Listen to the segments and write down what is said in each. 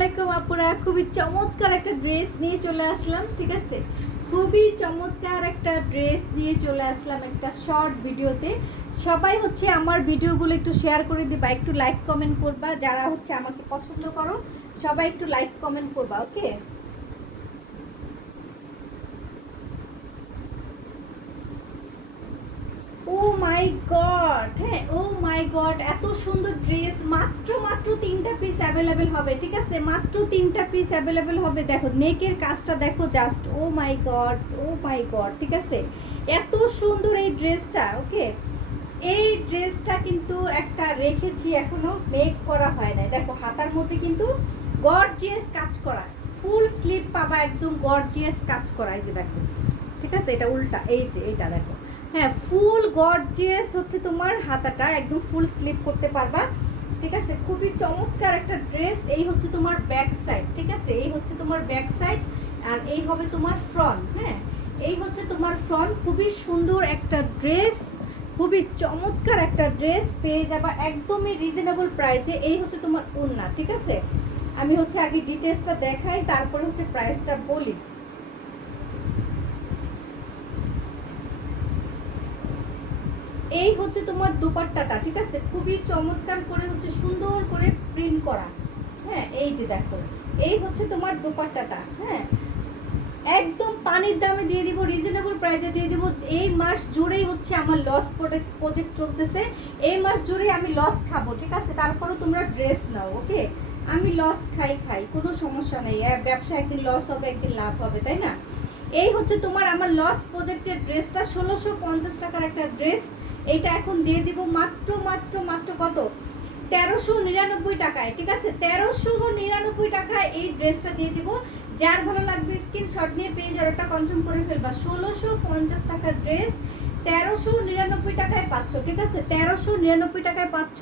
আলাইকুম আপুরা, খুবই চমৎকার একটা ড্রেস নিয়ে চলে আসলাম। ঠিক আছে, খুবই চমৎকার একটা ড্রেস নিয়ে চলে আসলাম একটা শর্ট ভিডিওতে। সবাই হচ্ছে আমার ভিডিওগুলো একটু শেয়ার করে দিবা, একটু লাইক কমেন্ট করবা। যারা হচ্ছে আমাকে পছন্দ করো সবাই একটু লাইক কমেন্ট করবা, ওকে। ও মাই গড, হ্যাঁ, ও মাই গড, এত সুন্দর ড্রেস। মাত্র মাত্র 3টা পিস অ্যাভেলেবেল হবে। ঠিক আছে, মাত্র 3টা পিস অ্যাভেলেবেল হবে। দেখো নেকের কাজটা দেখো জাস্ট, ও মাই গড, ও মাই গড। ঠিক আছে, এত সুন্দর এই ড্রেসটা। ওকে, এই ড্রেসটা কিন্তু একটা রেখেছি, এখনো মেক করা হয় না। দেখো হাতার মধ্যে কিন্তু গর্জিয়াস কাজ করা, ফুল স্লিভ পাবা, একদম গর্জিয়াস কাজ করা। এই যে দেখো, ঠিক আছে, এটা উল্টা, এই যে এটা দেখো, হ্যাঁ, ফুল গর্জিয়াস হচ্ছে তোমার হাতাটা, একদম ফুল স্লিপ করতে পারবা। ঠিক আছে, খুবই চমৎকার একটা ড্রেস। এই হচ্ছে তোমার ব্যাক সাইড। ঠিক আছে, এই হচ্ছে তোমার ব্যাক সাইড, আর এই হবে তোমার ফ্রন্ট। হ্যাঁ, এই হচ্ছে তোমার ফ্রন্ট। খুবই সুন্দর একটা ড্রেস, খুবই চমৎকার একটা ড্রেস পেয়ে যাবা একদমই রিজনেবল প্রাইসে। এই হচ্ছে তোমার ওড়না। ঠিক আছে, আমি হচ্ছে আগে ডিটেলসটা দেখাই, তারপরে হচ্ছে প্রাইসটা বলি। এই হচ্ছে তোমার দুপাট্টাটা। ঠিক আছে, খুবই চমৎকার করে হচ্ছে সুন্দর করে প্রিন্ট করা। হ্যাঁ, এই যে দেখো, এই হচ্ছে তোমার দুপাট্টাটা। হ্যাঁ, একদম পানির দামে দিয়ে দিব, রিজনেবল প্রাইসে দিয়ে দিব। এই মাস জুড়েই হচ্ছে আমার লস প্রজেক্ট চলতেছে, এই মাস জুড়েই আমি লস খাবো। ঠিক আছে, তারপরে তোমরা ড্রেস নাও, ওকে। আমি লস খাই, কোনো সমস্যা নেই। ব্যবসা একদিন লস হবে, একদিন লাভ হবে, তাই না? এই হচ্ছে তোমার আমার লস প্রজেক্টের ড্রেসটা, 1650 টাকার একটা ড্রেস। এইটা এখন দিয়ে দিব মাত্র মাত্র মাত্র কত, 1399 টাকায়। ঠিক আছে, 1399 টাকায় এই ড্রেসটা দিয়ে দিব। যার ভালো লাগবে স্ক্রিনশট নিয়ে পেজ অর্ডারটা কনফার্ম করে ফেলবা। 1650 টাকার ড্রেস 1399 টাকায় পাচ্ছ। ঠিক আছে, 1399 টাকায় পাচ্ছ।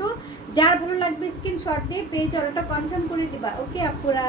যার ভালো লাগবে স্ক্রিনশট নিয়ে পেজ অর্ডারটা কনফার্ম করে দিবা, ওকে আপুরা।